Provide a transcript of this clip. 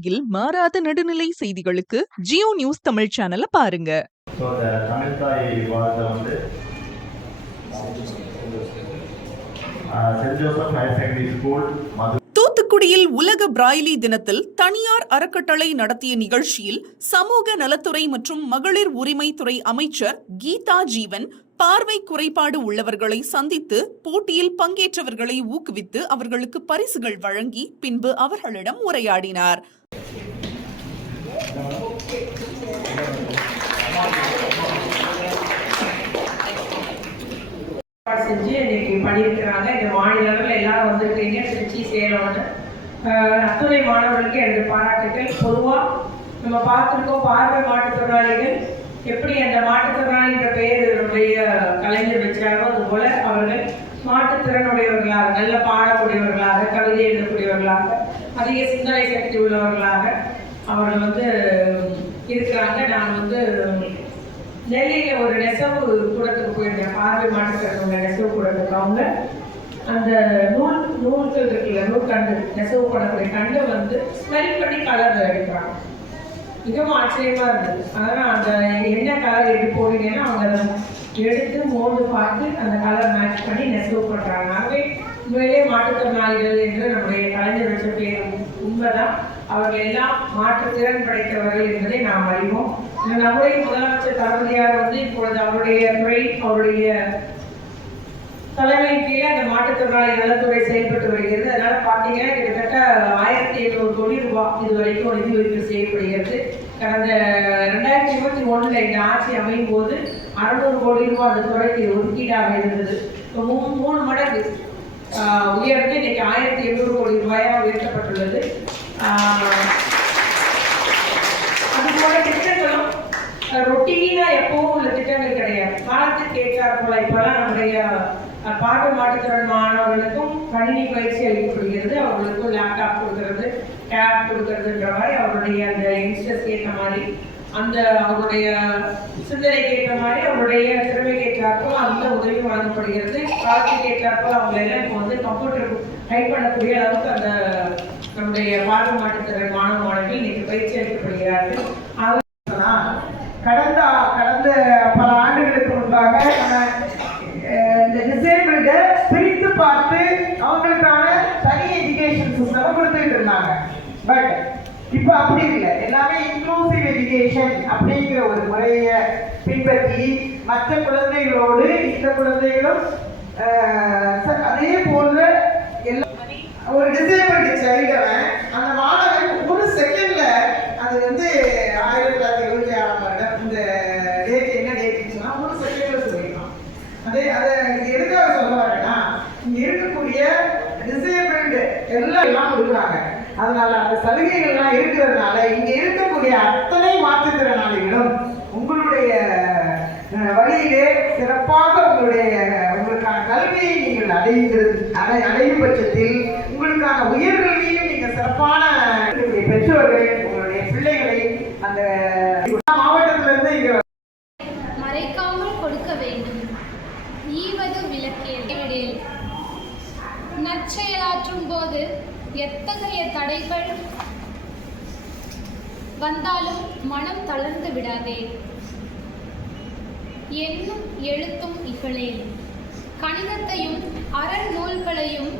உலகில் மாறாத நடுநிலை செய்திகளுக்கு ஜியோ நியூஸ் தமிழ் சேனலை பாருங்க. தூத்துக்குடியில் உலக பிராய்லி தினத்தில் தனியார் அறக்கட்டளை நடத்திய நிகழ்ச்சியில் சமூக நலத்துறை மற்றும் மகளிர் உரிமைத்துறை அமைச்சர் கீதா ஜீவன் பார்வை குறைபாடு உள்ளவர்களை சந்தித்து போட்டியில் பங்கேற்றவர்களை ஊக்குவித்து அவர்களுக்கு பரிசுகள் வழங்கி பின்பு அவர்களிடம் உரையாடினார். செஞ்சு இன்னைக்கு பண்ணியிருக்கிறாங்க. இந்த மாநில அளவில் எல்லாரும் வந்திருக்கீங்க திருச்சி சேலம்னு ஆஹ் அத்துணை மாணவர்களுக்கு எனது பாராட்டுகள். பொதுவாக நம்ம பார்த்துருக்கோம் பார்வை மாற்றுத்திறனாளிகள் எப்படி அந்த மாற்றுத்திறனாளின்ற பெயர் நம்முடைய கலைஞர் வச்சாரோ அதுபோல அவர்கள் மாற்றுத்திறனுடையவர்களாக நல்ல பாடக்கூடியவர்களாக கவிதை எழுதக்கூடியவர்களாக அதிக சிந்தனை சக்தி உள்ளவர்களாக அவரை வந்து இருக்கிறாங்க. நான் வந்து நெல்லையில் ஒரு நெசவு கூடத்துக்கு போயிருந்தேன். பார்வை மாற்றுத்திறனுள்ள நெசவு கூடத்துக்கு. அவங்க அந்த நூல் நூல்கள் இருக்குல்ல நூற்கண்டு நெசவு பண்ணக்கூடிய கண்டை வந்து ஸ்மெல் பண்ணி கலர் எடுக்கிறாங்க மிகவும் ஆச்சரியமா இருந்தது. அதனால் அந்த என்ன கலர் எடுத்து போடுங்கன்னா அவங்க எடுத்து மோடு பார்த்து அந்த கலர் மேட்ச் பண்ணி நெசவு பண்ணுறாங்க ஆகவே உண்மையிலே மாற்றுத்திறனாளிகள் என்று நம்முடைய கலைஞர் வச்ச பேர். உண்மைதான். அவர்கள் எல்லாம் மாற்றுத்திறன் படைத்தவர்கள் என்பதை நாம் அறிவோம். இந்த நம்முடைய முதலமைச்சர் தளபதியார் வந்து இப்பொழுது அவருடைய துறை அவருடைய தலைமையின் கீழே அந்த மாற்றுத்திறனாளி நலத்துறை செயல்பட்டு வருகிறது. அதனால பார்த்தீங்கன்னா கிட்டத்தட்ட ஆயிரத்தி எட்நூறு கோடி ரூபாய் இது வரைக்கும் நிதி ஒதுக்கீடு செய்யப்படுகிறது. கடந்த ரெண்டாயிரத்தி இருபத்தி ஒண்ணுல இந்த ஆட்சி அமையும் போது அறுநூறு கோடி ரூபாய் அந்த துறைக்கு ஒதுக்கீடாக இருந்தது. இப்போ மூணு மூணு மடங்கு உயர்ந்து இன்னைக்கு ஆயிரத்தி எண்ணூறு கோடி ரூபாயாக உயர்த்தப்பட்டுள்ளது. ஆஹ், திட்டங்களும் ரொட்டீனா எப்பவும் உள்ள திட்டங்கள் கிடையாது. காலத்துக்கு ஏற்றார் போல இப்பெல்லாம் நம்முடைய பாட்டு மாற்றுத்திறன் மாணவர்களுக்கும் கணினி பயிற்சி அளிக்கப்படுகிறது. அவர்களுக்கும் லேப்டாப் கொடுக்கறது டேப் கொடுக்கறதுன்ற மாதிரி அவருடைய அந்த யங்ஸ்டர்ஸ்க்கு ஏற்ற மாதிரி அந்த அவருடைய சிந்தனைக்கு ஏற்ற மாதிரி அவருடைய திறமைக்கு ஏற்றாற்போல் அந்த உதவி வழங்கப்படுகிறது. காலத்துக்கு ஏற்றாற்போல் அவங்க எல்லாம் இப்போ வந்து கம்ப்யூட்டர் டைப் பண்ணக்கூடிய அளவுக்கு அந்த நம்முடைய பார்வை மாற்றுத்திறன் மாணவ மாணவி இன்னைக்கு பயிற்சி அளிக்கப்படுகிறார்கள் கடந்த கடந்த பல ஆண்டுகளுக்கு முன்பாக நம்ம இந்த டிசேபிள்ட பிரித்து பார்த்து அவங்களுக்கான தனி எஜுகேஷன் சிஸ்டம் கொடுத்துட்டு இருந்தாங்க. பட் இப்போ அப்படி இல்லை. எல்லாமே இன்க்ளூசிவ் எஜுகேஷன் அப்படிங்கிற ஒரு முறையை பின்பற்றி மற்ற குழந்தைகளோடு இந்த குழந்தைகளும் ச- அதே போன்ற எல்லா ஒரு டிசேபிள் சரிகிறேன் செகண்ட்ல அது வந்து ஆயிரத்தி தொள்ளாயிரத்தி எழுபத்தி ஆறாம் வருடம். இந்த டேட் என்ன டேட்னு சொன்னா ஒரு செகண்ட்ல சொல்லிடலாம் அதே அதை எதுக்காக சொல்ல வரேன்னா இங்க இருக்கக்கூடிய டிசேபிள்டு எல்லாம் எல்லாம் கொடுக்குறாங்க அதனால அந்த சலுகைகள்லாம் இருக்கிறதுனால இங்க இருக்கக்கூடிய அத்தனை மாற்றுத்திறனாளிகளும் உங்களுடைய வழியிலே சிறப்பாக உங்களுடைய உங்களுக்கான கல்வியை நீங்கள் அடைகிறது அடை அடையும் பட்சத்தில் உங்களுக்கான உயர்கல்வியும் நற்செயலாற்றும் போது எத்தகைய தடைகள்? வந்தாலும் மனம் தளர்ந்து விடாதே. என்னும் எழுத்தும் இகழேன் கணிதத்தையும் அறநூல்களையும்